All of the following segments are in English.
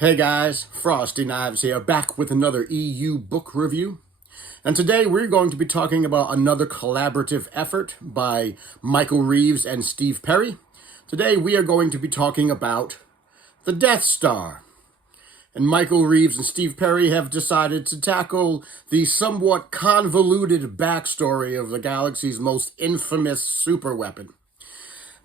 Hey guys, Frosty Knives here, back with another EU book review. And today we're going to be talking about another collaborative effort by Michael Reeves and Steve Perry. Today we are going to be talking about the Death Star. And Michael Reeves and Steve Perry have decided to tackle the somewhat convoluted backstory of the galaxy's most infamous superweapon.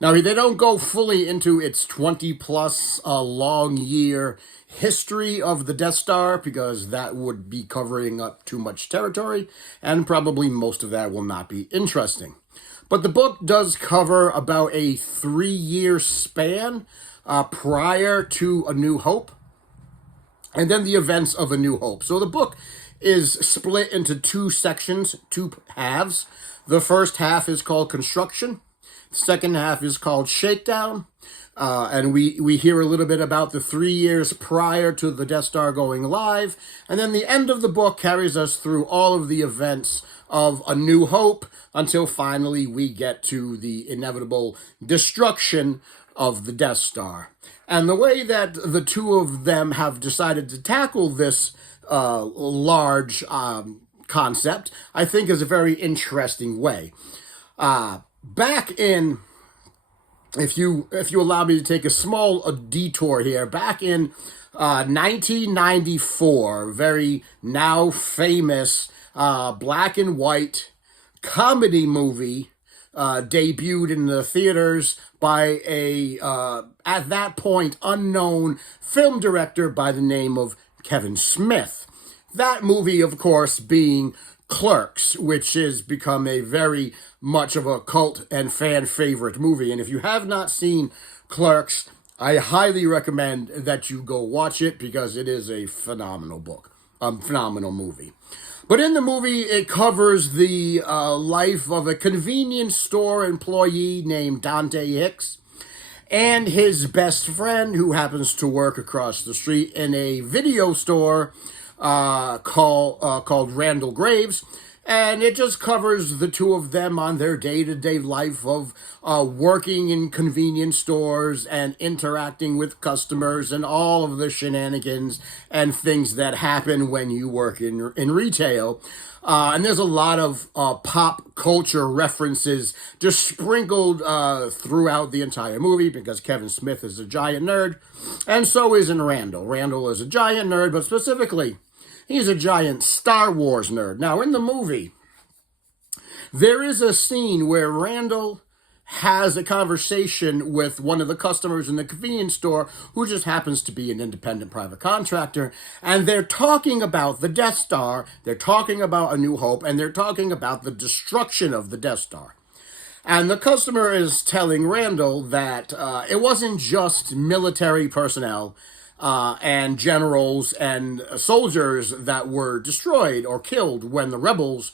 Now, they don't go fully into its 20-plus long year history of the Death Star because that would be covering up too much territory, and probably most of that will not be interesting. But the book does cover about a 3-year span prior to A New Hope, and then the events of A New Hope. So the book is split into two sections, two halves. The first half is called Construction. Second half is called Shakedown, and we hear a little bit about the 3 years prior to the Death Star going live, and then the end of the book carries us through all of the events of A New Hope until finally we get to the inevitable destruction of the Death Star. And the way that the two of them have decided to tackle this large concept, I think, is a very interesting way. Back in, if you allow me to take a small detour here, back in 1994, very now famous black and white comedy movie debuted in the theaters by a, at that point, unknown film director by the name of Kevin Smith. That movie, of course, being Clerks, which has become a very much of a cult and fan favorite movie. And if you have not seen Clerks, I highly recommend that you go watch it because it is a phenomenal book, phenomenal movie. But in the movie, it covers the life of a convenience store employee named Dante Hicks and his best friend who happens to work across the street in a video store called Randall Graves, and it just covers the two of them on their day-to-day life of working in convenience stores and interacting with customers and all of the shenanigans and things that happen when you work in retail. And there's a lot of pop culture references just sprinkled throughout the entire movie because Kevin Smith is a giant nerd, and so isn't Randall. Randall is a giant nerd, but specifically, he's a giant Star Wars nerd. Now, in the movie, there is a scene where Randall has a conversation with one of the customers in the convenience store who just happens to be an independent private contractor, and they're talking about the Death Star, they're talking about A New Hope, and they're talking about the destruction of the Death Star. And the customer is telling Randall that it wasn't just military personnel and generals and soldiers that were destroyed or killed when the rebels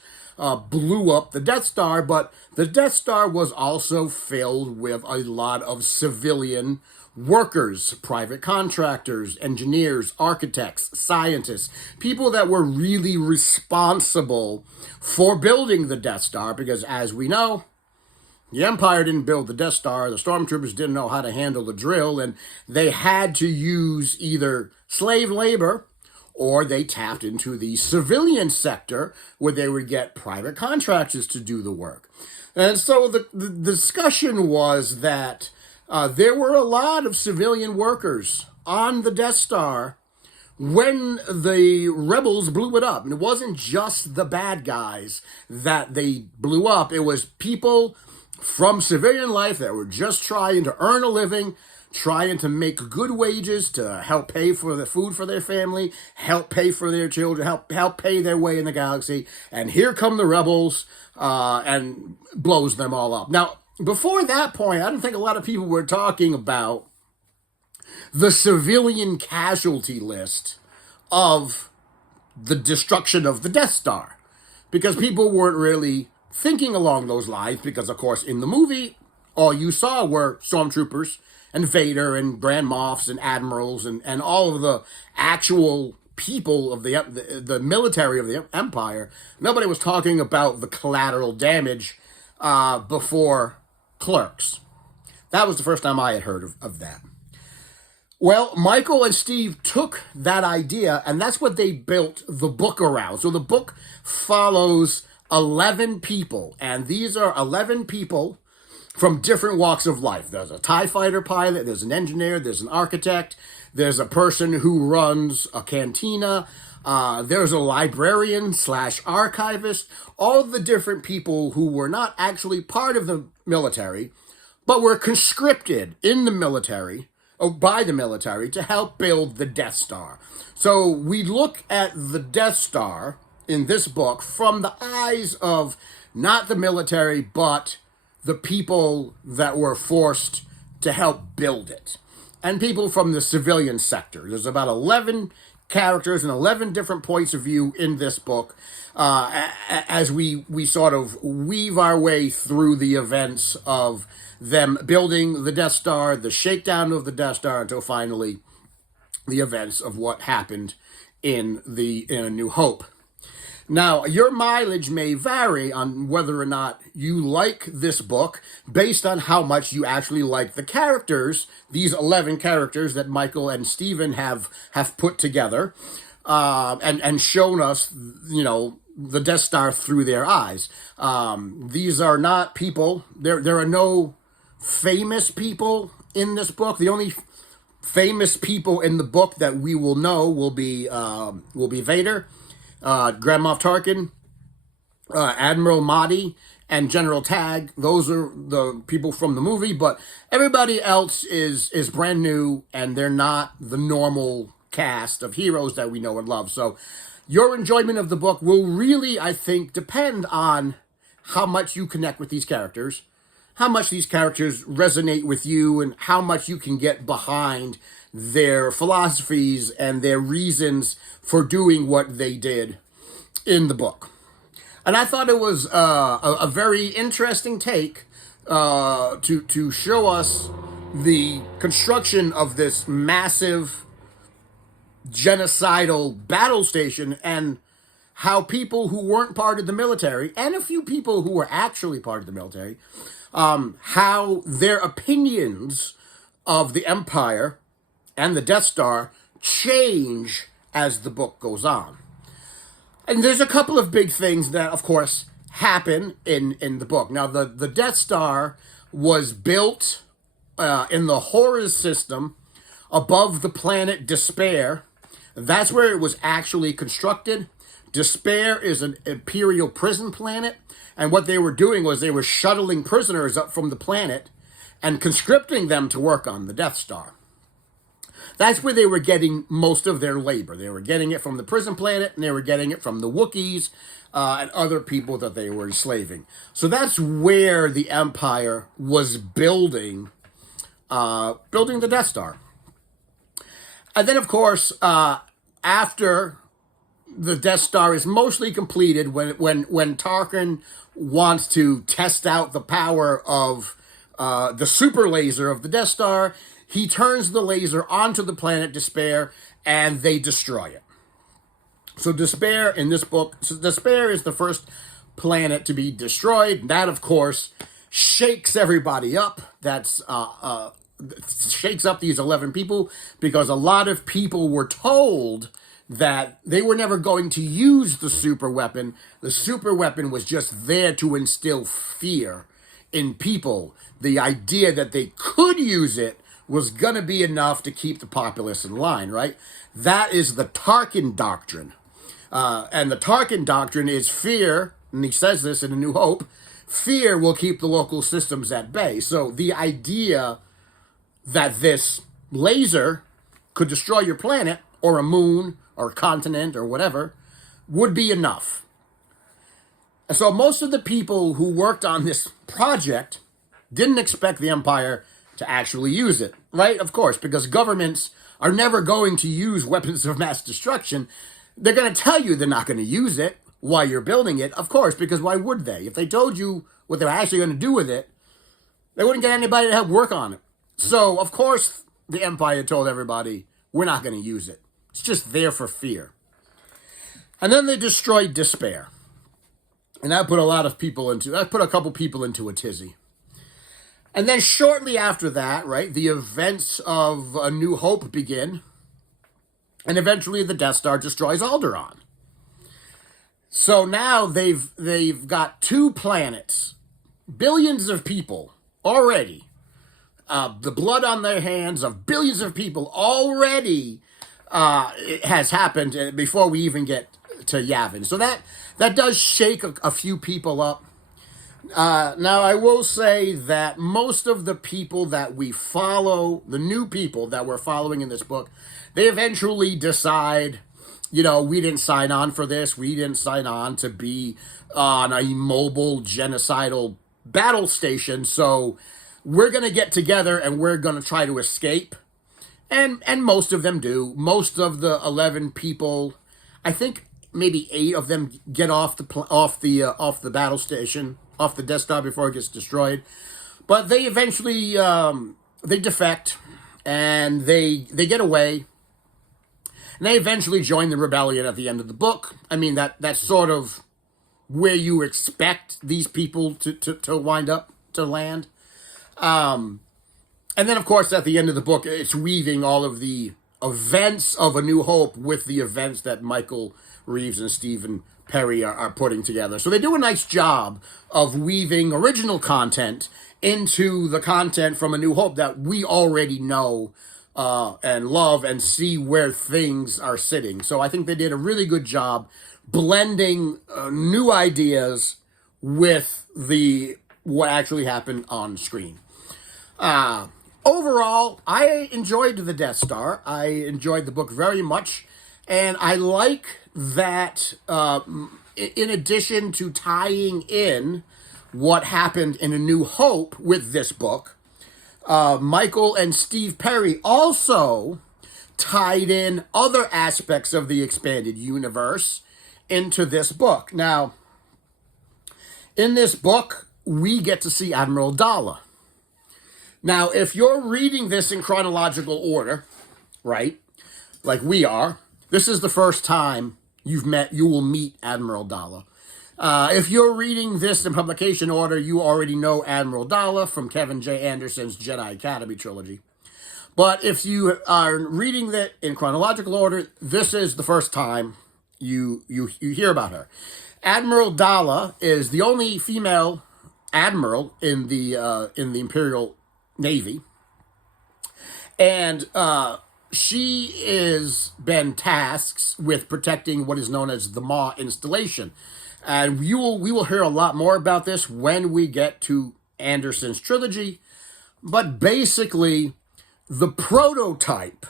blew up the Death Star, but the Death Star was also filled with a lot of civilian workers, private contractors, engineers, architects, scientists, people that were really responsible for building the Death Star, because as we know, the Empire didn't build the Death Star, the Stormtroopers didn't know how to handle the drill, and they had to use either slave labor or they tapped into the civilian sector where they would get private contractors to do the work. And so the discussion was that there were a lot of civilian workers on the Death Star when the rebels blew it up. And it wasn't just the bad guys that they blew up, it was people from civilian life that were just trying to earn a living, trying to make good wages to help pay for the food for their family, help pay for their children, help pay their way in the galaxy. And here come the rebels and blows them all up. Now, before that point, I don't think a lot of people were talking about the civilian casualty list of the destruction of the Death Star, because people weren't really thinking along those lines, because, of course, in the movie, all you saw were stormtroopers and Vader and Grand Moffs and admirals and all of the actual people of the military of the Empire. Nobody was talking about the collateral damage before Clerks. That was the first time I had heard of that. Well, Michael and Steve took that idea, and that's what they built the book around. So the book follows 11 people, and these are 11 people from different walks of life. There's a TIE fighter pilot, there's an engineer, there's an architect, there's a person who runs a cantina, there's a librarian slash archivist, all the different people who were not actually part of the military, but were conscripted in the military, or by the military, to help build the Death Star. So we look at the Death Star in this book from the eyes of not the military, but the people that were forced to help build it, and people from the civilian sector. There's about 11 characters and 11 different points of view in this book, as we sort of weave our way through the events of them building the Death Star, the shakedown of the Death Star, until finally the events of what happened in A New Hope. Now, your mileage may vary on whether or not you like this book based on how much you actually like the characters, these 11 characters that Michael and Stephen have put together, and shown us, the Death Star through their eyes. These are not people, there are no famous people in this book. The only famous people in the book that we will know will be Vader, Grand Moff Tarkin, Admiral Mahdi, and General Tag. Those are the people from the movie, but everybody else is brand new, and they're not the normal cast of heroes that we know and love. So your enjoyment of the book will really, I think, depend on how much you connect with these characters, how much these characters resonate with you, and how much you can get behind their philosophies and their reasons for doing what they did in the book. And I thought it was a very interesting take to show us the construction of this massive genocidal battle station, and how people who weren't part of the military, and a few people who were actually part of the military, how their opinions of the Empire and the Death Star change as the book goes on. And there's a couple of big things that, of course, happen in the book. Now, the Death Star was built in the Horus system above the planet Despair. That's where it was actually constructed. Despair is an Imperial prison planet, and what they were doing was they were shuttling prisoners up from the planet and conscripting them to work on the Death Star. That's where they were getting most of their labor. They were getting it from the prison planet, and they were getting it from the Wookiees and other people that they were enslaving. So that's where the Empire was building the Death Star. And then, of course, after the Death Star is mostly completed, when Tarkin wants to test out the power of the super laser of the Death Star, he turns the laser onto the planet Despair, and they destroy it. So Despair in this book, Despair is the first planet to be destroyed. That, of course, shakes everybody up. That's shakes up these 11 people, because a lot of people were told that they were never going to use the super weapon. The super weapon was just there to instill fear in people. The idea that they could use it was going to be enough to keep the populace in line, right? That is the Tarkin doctrine. And the Tarkin doctrine is fear, and he says this in A New Hope, fear will keep the local systems at bay. So the idea that this laser could destroy your planet, or a moon, or a continent, or whatever, would be enough. And so most of the people who worked on this project didn't expect the Empire to actually use it, right? Of course, because governments are never going to use weapons of mass destruction. They're going to tell you they're not going to use it while you're building it, of course, because why would they? If they told you what they're actually going to do with it, they wouldn't get anybody to help work on it. So, of course, the Empire told everybody, we're not going to use it. It's just there for fear. And then they destroyed Despair. And that put a couple people into a tizzy. And then shortly after that, right, the events of A New Hope begin, and eventually the Death Star destroys Alderaan. So now they've got 2 planets, billions of people already, the blood on their hands of billions of people already it has happened before we even get to Yavin. So that does shake a few people up. Now, I will say that most of the people that we follow, the new people that we're following in this book, they eventually decide, we didn't sign on for this. We didn't sign on to be on a mobile genocidal battle station. So we're going to get together and we're going to try to escape. And most of them do. Most of the 11 people, I think maybe 8 of them get off the battle station, off the Death Star before it gets destroyed. But they eventually they defect and they get away. And they eventually join the rebellion at the end of the book. I mean, that's sort of where you expect these people to wind up, to land. And then, of course, at the end of the book, it's weaving all of the events of A New Hope with the events that Michael Reeves and Stephen Perry are putting together. So they do a nice job of weaving original content into the content from A New Hope that we already know and love and see where things are sitting. So I think they did a really good job blending new ideas with what actually happened on screen. Overall, I enjoyed the Death Star. I enjoyed the book very much. And I like that in addition to tying in what happened in A New Hope with this book, Michael and Steve Perry also tied in other aspects of the expanded universe into this book. Now, in this book, we get to see Admiral Daala. Now, if you're reading this in chronological order, right, like we are, this is the first time you will meet Admiral Daala. If you're reading this in publication order, you already know Admiral Daala from Kevin J. Anderson's Jedi Academy trilogy. But if you are reading that in chronological order, this is the first time you hear about her. Admiral Daala is the only female admiral in the Imperial Navy, and she is been tasked with protecting what is known as the Maw installation, and we will hear a lot more about this when we get to Anderson's trilogy. But basically, the prototype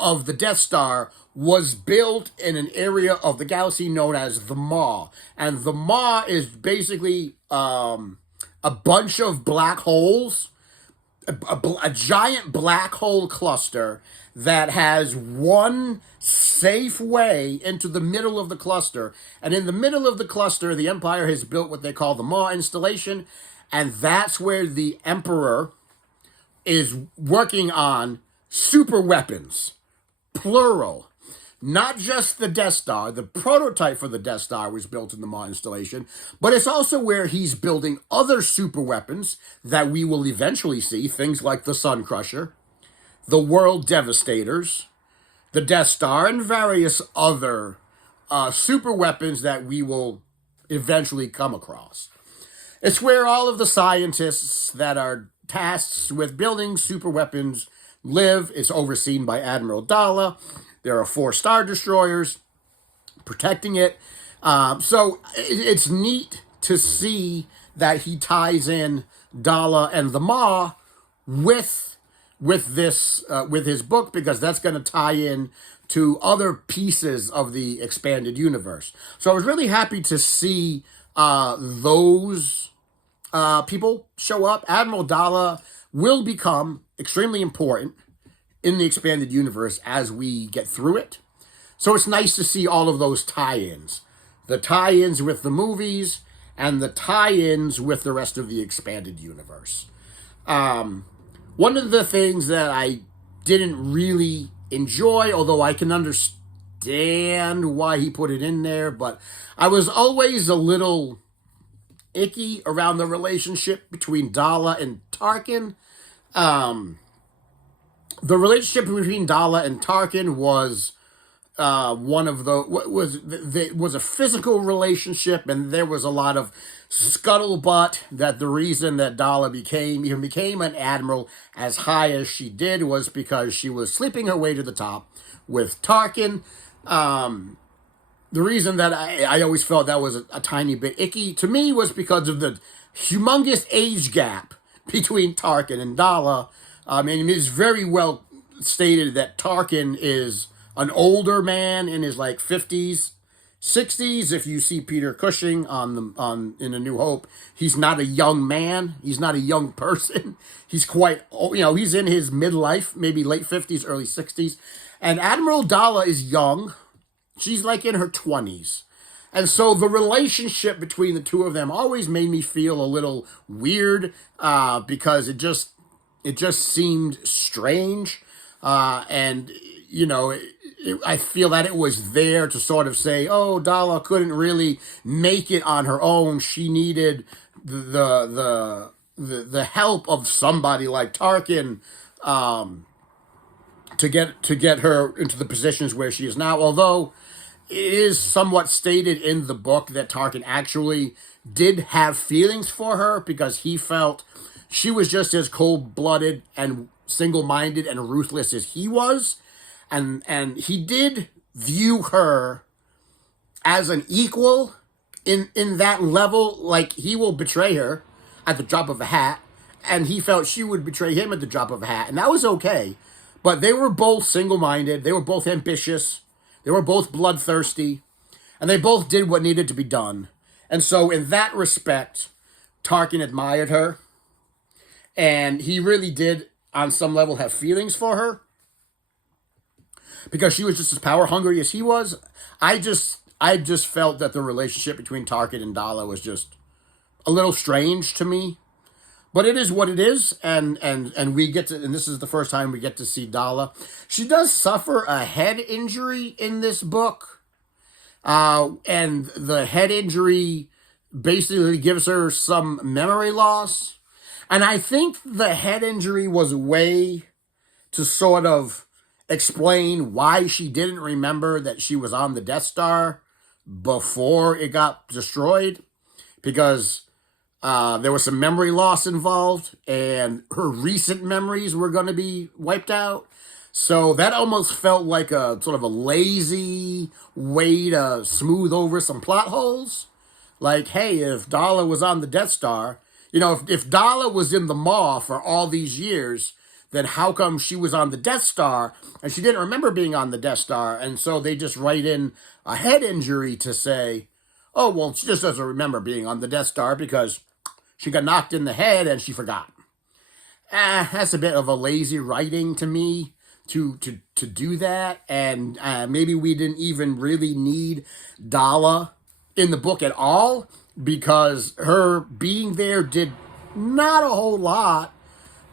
of the Death Star was built in an area of the galaxy known as the Maw, and the Maw is basically a bunch of black holes. A giant black hole cluster that has one safe way into the middle of the cluster. And in the middle of the cluster, the Empire has built what they call the Maw installation. And that's where the Emperor is working on super weapons, plural. Not just the Death Star. The prototype for the Death Star was built in the Maw installation, but it's also where he's building other super weapons that we will eventually see, things like the Sun Crusher, the World Devastators, the Death Star, and various other super weapons that we will eventually come across. It's where all of the scientists that are tasked with building super weapons live. It's overseen by Admiral Daala. There are 4 Star Destroyers protecting it. So it's neat to see that he ties in Daala and the Maw with his book, because that's going to tie in to other pieces of the expanded universe. So I was really happy to see those people show up. Admiral Daala will become extremely important in the expanded universe as we get through it. So it's nice to see all of those tie-ins. The tie-ins with the movies and the tie-ins with the rest of the expanded universe. One of the things that I didn't really enjoy, although I can understand why he put it in there, but I was always a little icky around the relationship between Daala and Tarkin. Um, the relationship between Daala and Tarkin was one of the was a physical relationship, and there was a lot of scuttlebutt that the reason that Daala became an admiral as high as she did was because she was sleeping her way to the top with Tarkin. The reason that I always felt that was a tiny bit icky to me was because of the humongous age gap between Tarkin and Daala. I mean, it is very well stated that Tarkin is an older man in his like 50s, 60s. If you see Peter Cushing on in A New Hope, he's not a young man. He's not a young person. He's quite, he's in his midlife, maybe late 50s, early 60s. And Admiral Daala is young. She's like in her 20s. And so the relationship between the two of them always made me feel a little weird because it just seemed strange. And, I feel that it was there to sort of say, oh, Daala couldn't really make it on her own. She needed the help of somebody like Tarkin to get her into the positions where she is now. Although it is somewhat stated in the book that Tarkin actually did have feelings for her because he felt she was just as cold-blooded and single-minded and ruthless as he was. And he did view her as an equal in that level. Like, he will betray her at the drop of a hat, and he felt she would betray him at the drop of a hat, and that was okay. But they were both single-minded, they were both ambitious, they were both bloodthirsty, and they both did what needed to be done. And so in that respect, Tarkin admired her, and he really did, on some level, have feelings for her, because she was just as power hungry as he was. I just felt that the relationship between Tarkin and Daala was just a little strange to me. But it is what it is, and we get to, and this is the first time we get to see Daala. She does suffer a head injury in this book, and the head injury basically gives her some memory loss. And I think the head injury was a way to sort of explain why she didn't remember that she was on the Death Star before it got destroyed, because there was some memory loss involved, and her recent memories were going to be wiped out. So that almost felt like a sort of a lazy way to smooth over some plot holes. Like, hey, if Daala was on the Death Star, if Daala was in the Maw for all these years, then how come she was on the Death Star and she didn't remember being on the Death Star? And so they just write in a head injury to say, oh, well, she just doesn't remember being on the Death Star because she got knocked in the head and she forgot. That's a bit of a lazy writing to me to do that. And maybe we didn't even really need Daala in the book at all, because her being there did not a whole lot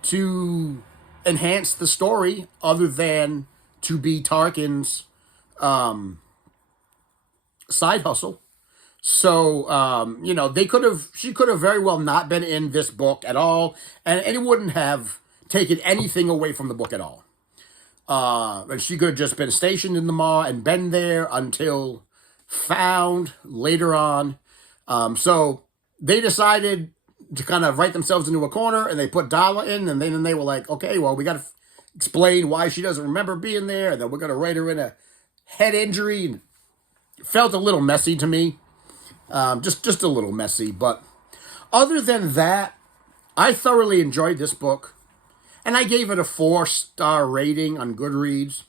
to enhance the story other than to be Tarkin's side hustle. So, she could have very well not been in this book at all, and it wouldn't have taken anything away from the book at all. And she could have just been stationed in the Maw and been there until found later on. So they decided to kind of write themselves into a corner, and they put Daala in, and then they were like, okay, well, we got to explain why she doesn't remember being there, and then we're going to write her in a head injury. And it felt a little messy to me. Just a little messy. But other than that, I thoroughly enjoyed this book, and I gave it a 4-star rating on Goodreads.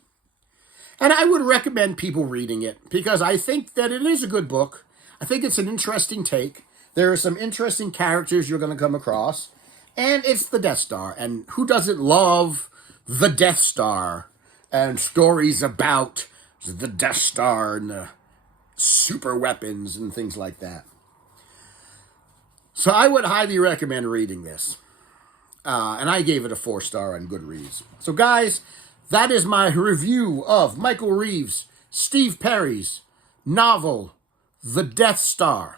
And I would recommend people reading it, because I think that it is a good book. I think it's an interesting take. There are some interesting characters you're going to come across. And it's the Death Star. And who doesn't love the Death Star and stories about the Death Star and the super weapons and things like that? So I would highly recommend reading this. And I gave it a 4-star on Goodreads. So guys, that is my review of Michael Reeves, Steve Perry's novel, The Death Star.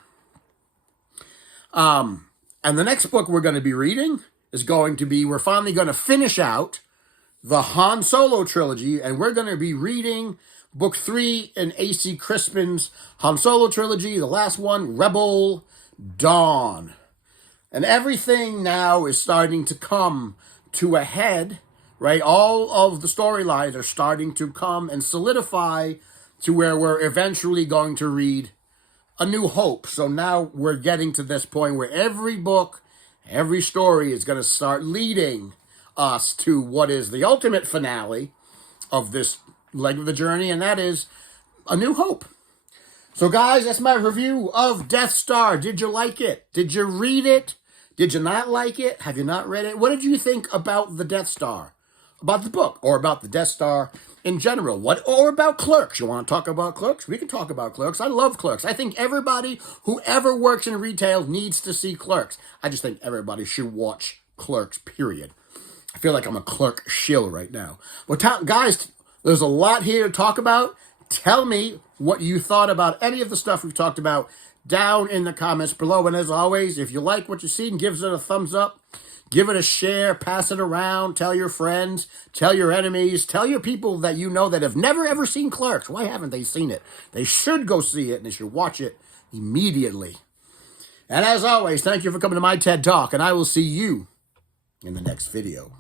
And the next book we're going to be reading is going to be, we're finally going to finish out the Han Solo trilogy, and we're going to be reading book 3 in A.C. Crispin's Han Solo trilogy, the last one, Rebel Dawn. And everything now is starting to come to a head, right? All of the storylines are starting to come and solidify to where we're eventually going to read A New Hope. So now we're getting to this point where every book, every story is going to start leading us to what is the ultimate finale of this leg of the journey, and that is A New Hope. So guys, that's my review of Death Star. Did you like it? Did you read it? Did you not like it? Have you not read it? What did you think about the Death Star? About the book, or about the Death Star in general? Or about Clerks? You want to talk about Clerks? We can talk about Clerks. I love Clerks. I think everybody who ever works in retail needs to see Clerks. I just think everybody should watch Clerks, period. I feel like I'm a Clerk shill right now. But guys, there's a lot here to talk about. Tell me what you thought about any of the stuff we've talked about down in the comments below. And as always, if you like what you see, give it a thumbs up, give it a share, pass it around, tell your friends, tell your enemies, tell your people that you know that have never ever seen Clerks. Why haven't they seen it? They should go see it, and they should watch it immediately. And as always, thank you for coming to my TED Talk, and I will see you in the next video.